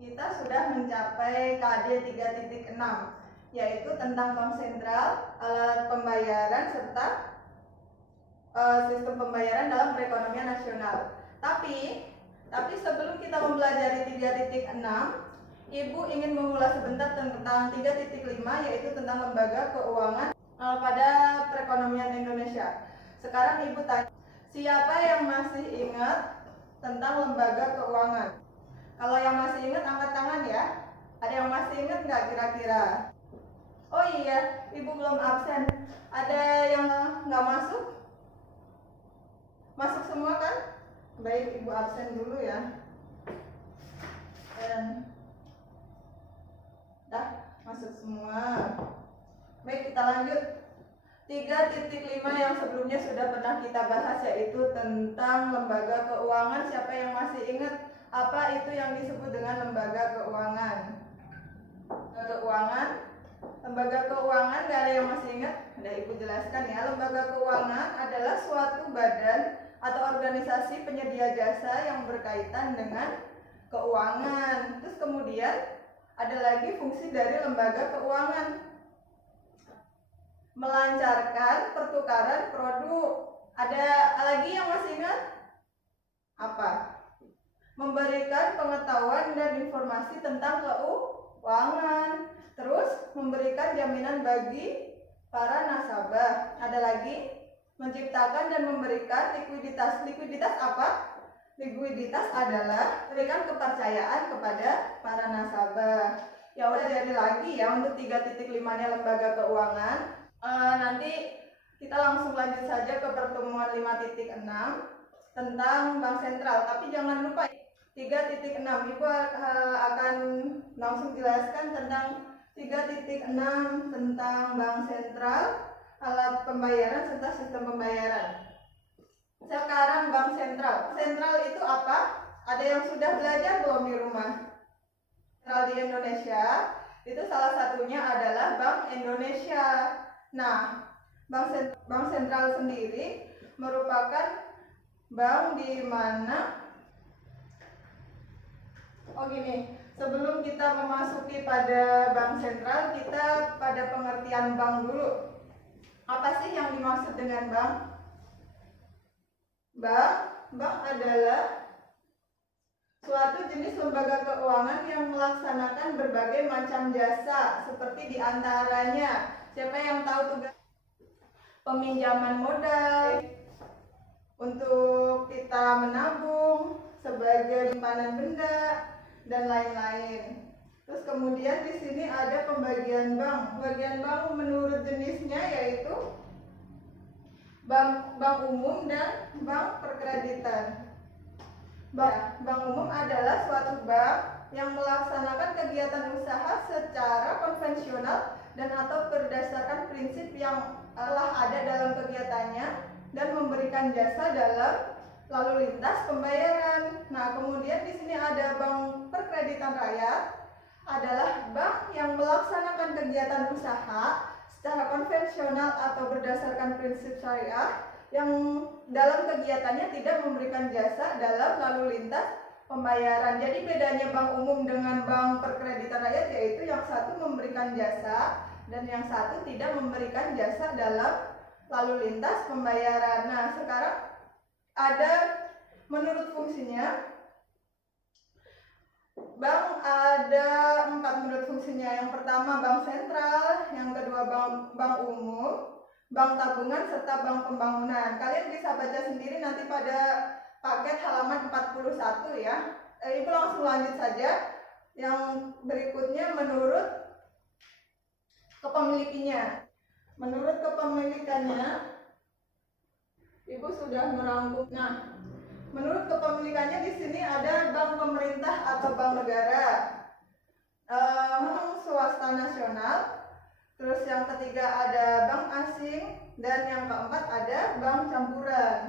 kita sudah mencapai KD 3.6, yaitu tentang bank sentral, alat pembayaran, serta sistem pembayaran dalam perekonomian nasional. Tapi sebelum kita mempelajari 3.6, Ibu ingin mengulas sebentar tentang 3.5, yaitu tentang lembaga keuangan pada perekonomian Indonesia. Sekarang Ibu tanya, siapa yang masih ingat tentang lembaga keuangan? Kalau yang masih ingat angkat tangan ya. Ada yang masih ingat nggak kira-kira? Oh iya, Ibu belum absen. Ada yang nggak masuk? Masuk semua kan? Baik, Ibu absen dulu ya. Dan masuk semua. Baik, kita lanjut. 3.5 yang sebelumnya sudah pernah kita bahas, yaitu tentang lembaga keuangan. Siapa yang masih ingat apa itu yang disebut dengan lembaga keuangan? Lembaga keuangan, gak ada yang masih ingat? Ada, Ibu jelaskan ya. Lembaga keuangan adalah suatu badan atau organisasi penyedia jasa yang berkaitan dengan keuangan. Terus kemudian ada lagi fungsi dari lembaga keuangan: melancarkan pertukaran produk. Ada lagi yang masih ingat? Apa? Memberikan pengetahuan dan informasi tentang keuangan. Terus memberikan jaminan bagi para nasabah. Ada lagi menciptakan dan memberikan likuiditas. Likuiditas apa? Likuiditas adalah memberikan kepercayaan kepada para nasabah. Ya udah, jadi lagi ya untuk 3.5-nya lembaga keuangan. Nanti kita langsung lanjut saja ke pertemuan 5.6 tentang bank sentral. Tapi jangan lupa 3.6, Ibu akan langsung jelaskan tentang 3.6 tentang bank sentral, alat pembayaran, serta sistem pembayaran. Sekarang bank sentral. Sentral itu apa? Ada yang sudah belajar belum di rumah? Sentral di Indonesia itu salah satunya adalah Bank Indonesia. Nah, bank sentral sendiri merupakan bank di mana sebelum kita memasuki pada bank sentral, kita pada pengertian bank dulu. Apa sih yang dimaksud dengan bank? Bank adalah suatu jenis lembaga keuangan yang melaksanakan berbagai macam jasa, seperti diantaranya, siapa yang tahu tugas? Peminjaman modal, untuk kita menabung, sebagai simpanan benda, dan lain-lain. Terus kemudian di sini ada pembagian bank. Bagian bank menurut jenisnya yaitu bank umum dan bank perkreditan. Bank umum adalah suatu bank yang melaksanakan kegiatan usaha secara konvensional dan atau berdasarkan prinsip yang telah ada dalam kegiatannya dan memberikan jasa dalam lalu lintas pembayaran. Nah, kemudian di sini ada bank perkreditan rakyat, adalah bank yang melaksanakan kegiatan usaha secara konvensional atau berdasarkan prinsip syariah yang dalam kegiatannya tidak memberikan jasa dalam lalu lintas pembayaran. Jadi bedanya bank umum dengan bank perkreditan rakyat yaitu yang satu memberikan jasa dan yang satu tidak memberikan jasa dalam lalu lintas pembayaran. Nah, sekarang ada menurut fungsinya, bank ada 4 menurut fungsinya. Yang pertama bank sentral, yang kedua bank umum, bank tabungan, serta bank pembangunan. Kalian bisa baca sendiri nanti pada paket halaman 41 ya. Ibu langsung lanjut saja. Yang berikutnya menurut kepemilikannya. Menurut kepemilikannya, Ibu sudah merangkum. Nah, menurut kepemilikannya di sini ada bank pemerintah atau bank negara, bank swasta nasional, terus yang ketiga ada bank asing, dan yang keempat ada bank campuran.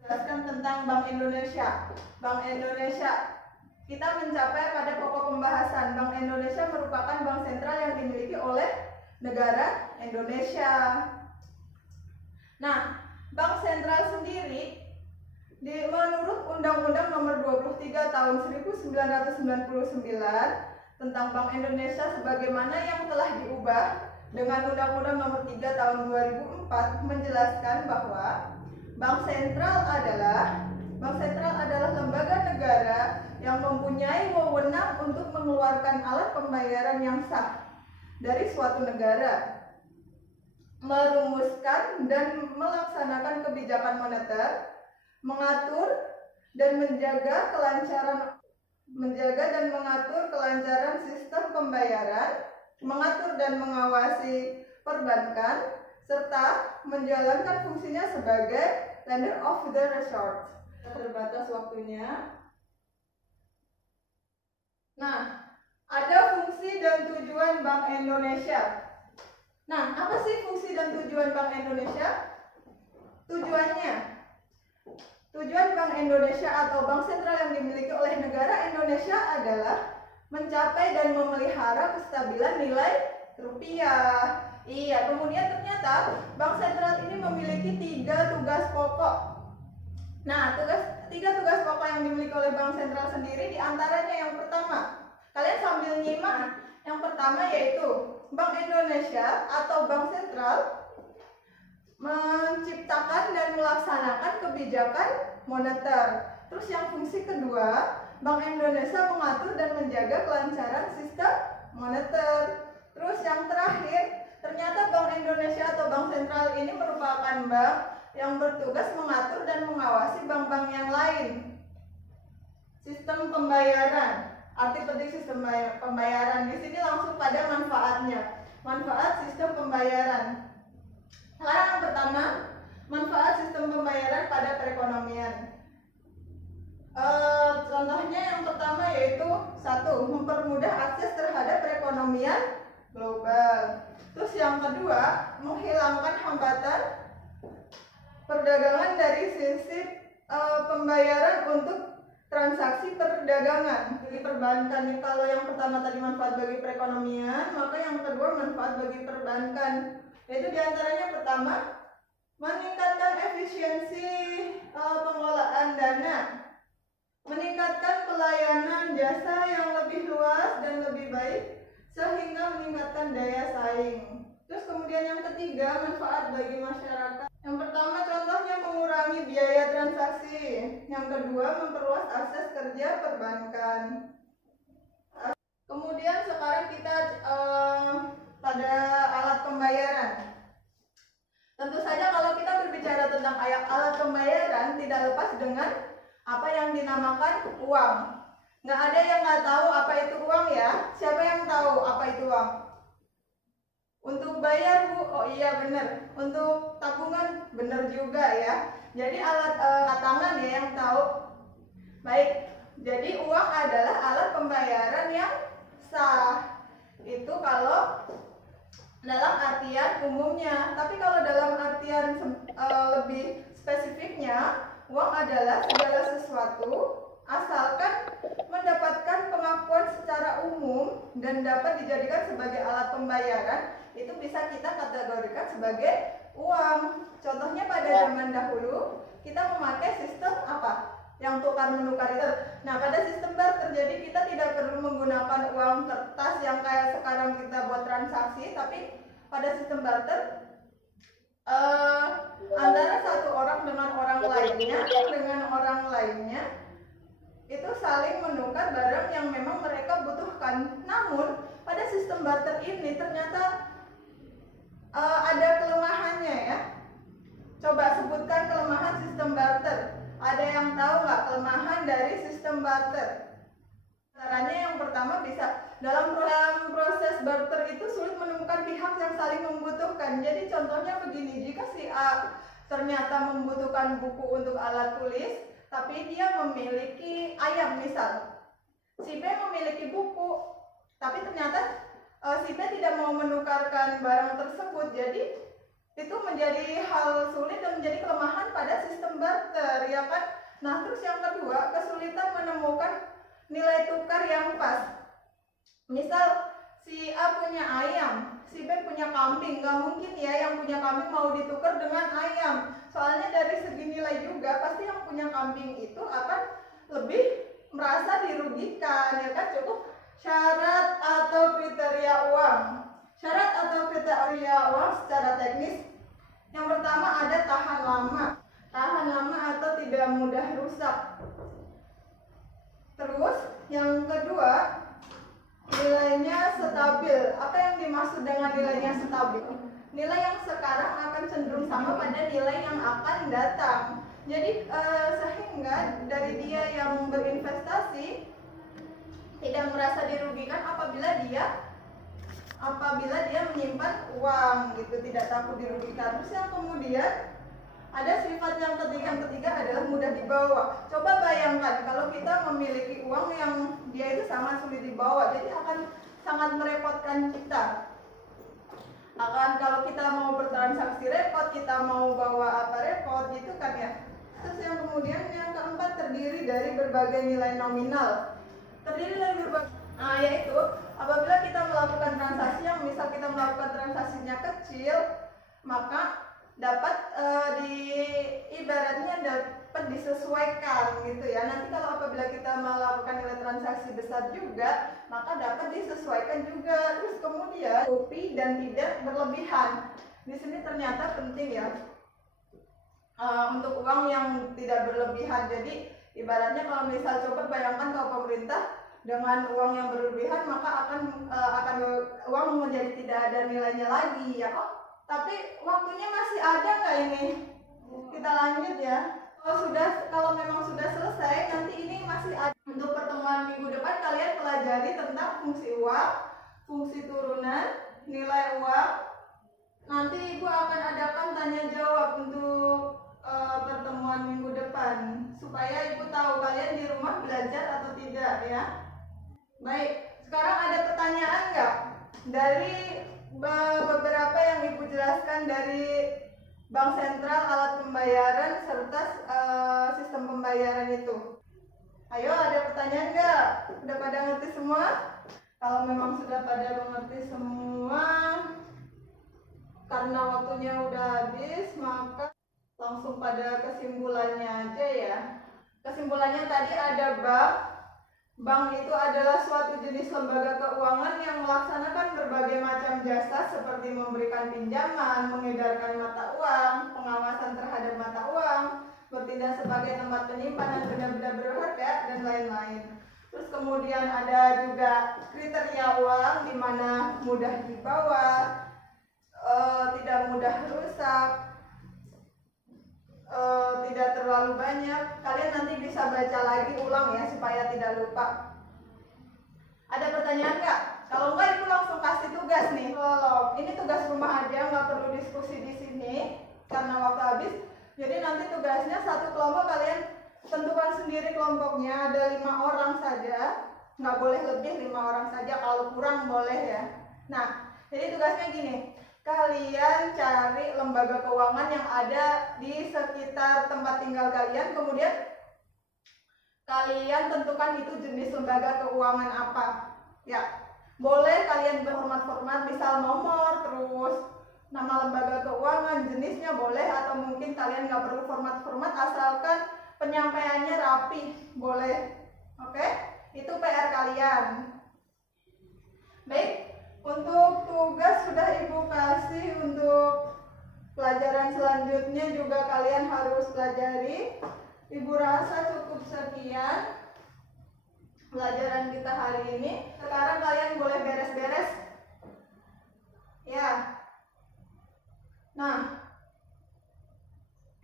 Jelaskan tentang Bank Indonesia. Bank Indonesia, kita mencapai pada pokok pembahasan. Bank Indonesia merupakan bank sentral yang dimiliki oleh negara Indonesia. Nah, bank sentral sendiri Menurut Undang-Undang Nomor 23 Tahun 1999 tentang Bank Indonesia sebagaimana yang telah diubah dengan Undang-Undang Nomor 3 Tahun 2004 menjelaskan bahwa Bank Sentral adalah lembaga negara yang mempunyai wewenang untuk mengeluarkan alat pembayaran yang sah dari suatu negara, merumuskan dan melaksanakan kebijakan moneter, mengatur dan mengatur kelancaran sistem pembayaran, mengatur dan mengawasi perbankan, serta menjalankan fungsinya sebagai lender of the resort. Terbatas waktunya. Nah, ada fungsi dan tujuan Bank Indonesia. Nah, apa sih fungsi dan tujuan Bank Indonesia? Tujuan Bank Indonesia atau bank sentral yang dimiliki oleh negara Indonesia adalah mencapai dan memelihara kestabilan nilai rupiah. Iya, kemudian ternyata bank sentral ini memiliki 3 tugas pokok. Nah, 3 tugas pokok yang dimiliki oleh bank sentral sendiri diantaranya yang pertama, kalian sambil nyimak. Yang pertama yaitu Bank Indonesia atau bank sentral menciptakan dan melaksanakan kebijakan moneter. Terus yang fungsi kedua, Bank Indonesia mengatur dan menjaga kelancaran sistem moneter. Terus yang terakhir, ternyata Bank Indonesia atau bank sentral ini merupakan bank yang bertugas mengatur dan mengawasi bank-bank yang lain. Sistem pembayaran. Arti penting sistem pembayaran di sini langsung pada manfaatnya. Manfaat sistem pembayaran. Sekarang yang pertama, manfaat sistem pembayaran pada perekonomian. Contohnya yang pertama yaitu 1. Mempermudah akses terhadap perekonomian global. Terus yang kedua, menghilangkan hambatan perdagangan dari sisi pembayaran untuk transaksi perdagangan bagi perbankan. Kalau yang pertama tadi manfaat bagi perekonomian, maka yang kedua manfaat bagi perbankan. Yaitu diantaranya pertama, meningkatkan efisiensi pengelolaan dana, meningkatkan pelayanan jasa yang lebih luas dan lebih baik, sehingga meningkatkan daya saing. Terus kemudian yang ketiga, manfaat bagi masyarakat. Yang pertama contohnya mengurangi biaya transaksi. Yang kedua, memperluas akses kerja perbankan. Kemudian sekarang kita pada alat pembayaran. Tentu saja kalau kita berbicara tentang alat pembayaran, tidak lepas dengan apa yang dinamakan uang. Nggak ada yang nggak tahu apa itu uang ya. Siapa yang tahu apa itu uang? Untuk bayar, Bu? Oh iya benar. Untuk tabungan benar juga ya. Jadi alat tangan ya yang tahu. Baik. Jadi uang adalah alat pembayaran yang sah. Itu kalau dalam artian umumnya. Tapi kalau dalam artian lebih spesifiknya, uang adalah segala sesuatu asalkan mendapatkan pengakuan secara umum dan dapat dijadikan sebagai alat pembayaran, itu bisa kita kategorikan sebagai uang. Contohnya pada zaman dahulu kita memakai sistem apa? Yang tukar menukar itu. Nah, pada sistem barter, jadi kita tidak perlu menggunakan uang kertas yang kayak sekarang kita buat transaksi, tapi pada sistem barter antara satu orang dengan orang lainnya itu saling menukar barang yang memang mereka butuhkan. Namun pada sistem barter ini ternyata ada kelemahannya ya. Coba sebutkan kelemahan sistem barter. Ada yang tahu nggak kelemahan dari sistem barter? Caranya yang pertama bisa dalam proses barter itu sulit menemukan pihak yang saling membutuhkan. Jadi contohnya begini, jika si A ternyata membutuhkan buku untuk alat tulis, tapi dia memiliki ayam misal. Si B memiliki buku, tapi ternyata si B tidak mau menukarkan barang tersebut. Jadi itu menjadi hal sulit dan menjadi kelemahan pada sistem barter, ya kan? Nah, terus yang kedua, kesulitan menemukan nilai tukar yang pas. Misal Si A punya ayam, si B punya kambing. Gak mungkin ya yang punya kambing mau ditukar dengan ayam. Soalnya dari segi nilai juga pasti yang punya kambing itu akan lebih merasa dirugikan, ya kan? Cukup syarat atau kriteria uang. Syarat atau kriteria uang secara teknis, yang pertama ada tahan lama. Tahan lama atau tidak mudah rusak. Terus yang kedua, nilainya stabil. Apa yang dimaksud dengan nilainya stabil? Nilai yang sekarang akan cenderung sama pada nilai yang akan datang. Jadi sehingga dari dia yang berinvestasi tidak merasa dirugikan apabila dia menyimpan uang gitu, tidak takut dirugikan. Terus yang kemudian ada sifat yang ketiga adalah mudah dibawa. Coba bayangkan kalau kita memiliki uang yang dia itu sangat sulit dibawa, jadi akan sangat merepotkan kita. Kalau kita mau bertransaksi repot, kita mau bawa apa repot gitu kan ya. Terus yang kemudian yang keempat terdiri dari berbagai nilai nominal. Yaitu apabila kita melakukan transaksi yang misal kita melakukan transaksinya kecil, maka dapat ibaratnya dapat disesuaikan gitu ya. Nanti kalau apabila kita melakukan nilai transaksi besar juga, maka dapat disesuaikan juga. Terus kemudian kopi dan tidak berlebihan. Di sini ternyata penting ya, untuk uang yang tidak berlebihan. Jadi ibaratnya kalau misal coba bayangkan kalau pemerintah dengan uang yang berlebihan, maka akan uang menjadi tidak ada nilainya lagi ya kok. Tapi waktunya masih ada nggak ini? Kita lanjut ya. Kalau memang sudah selesai, nanti ini masih ada. Untuk pertemuan minggu depan kalian pelajari tentang fungsi uang, fungsi turunan, nilai uang. Nanti ibu akan adakan tanya jawab untuk pertemuan minggu depan supaya ibu tahu kalian di rumah belajar atau tidak ya. Baik, sekarang ada pertanyaan nggak dari beberapa yang ibu jelaskan dari bank sentral, alat pembayaran serta sistem pembayaran itu? Ayo, ada pertanyaan nggak? Udah pada ngerti semua? Kalau memang sudah pada mengerti semua, karena waktunya udah habis, maka langsung pada kesimpulannya aja ya. Kesimpulannya tadi ada bank. Bank itu adalah suatu jenis lembaga keuangan yang melaksanakan berbagai macam jasa seperti memberikan pinjaman, mengedarkan mata uang, pengawasan terhadap mata uang, bertindak sebagai tempat penyimpanan benda-benda berharga, dan lain-lain. Terus kemudian ada juga kriteria uang di mana mudah dibawa, tidak mudah rusak, tidak terlalu banyak. Kalian nanti bisa baca lagi ulang ya supaya tidak lupa. Ada pertanyaan nggak? Kalau enggak ibu langsung kasih tugas nih. Ini tugas rumah aja, nggak perlu diskusi di sini karena waktu habis. Jadi nanti tugasnya satu kelompok kalian tentukan sendiri kelompoknya, ada 5 orang saja, nggak boleh lebih 5 orang saja. Kalau kurang boleh ya. Nah, jadi tugasnya gini. Kalian cari lembaga keuangan yang ada di sekitar tempat tinggal kalian, kemudian kalian tentukan itu jenis lembaga keuangan apa. Ya, boleh kalian berformat-format, misal nomor, terus nama lembaga keuangan, jenisnya boleh, atau mungkin kalian nggak perlu format-format, asalkan penyampaiannya rapi, boleh. Oke, itu PR kalian. Baik. Untuk tugas sudah ibu kasih, untuk pelajaran selanjutnya juga kalian harus pelajari. Ibu rasa cukup sekian pelajaran kita hari ini. Sekarang kalian boleh beres-beres ya. Nah,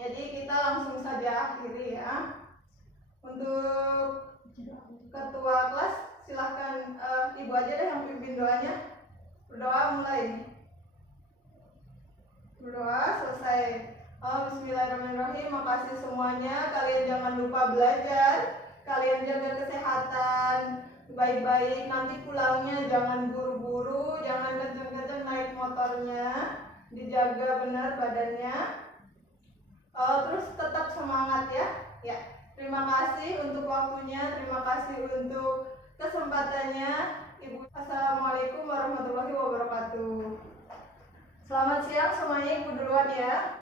jadi kita langsung saja akhiri ya. Untuk ketua kelas silahkan, ibu aja deh yang pimpin doanya. Berdoa mulai. Berdoa selesai. Bismillahirrahmanirrahim. Makasih semuanya. Kalian jangan lupa belajar. Kalian jaga kesehatan baik-baik. Nanti pulangnya jangan buru-buru, jangan kenceng-kenceng naik motornya. Dijaga benar badannya. Terus tetap semangat ya. Ya. Terima kasih untuk waktunya. Terima kasih untuk kesempatannya, Ibu. Assalamualaikum warahmatullahi wabarakatuh. Selamat siang semuanya, ibu duluan ya.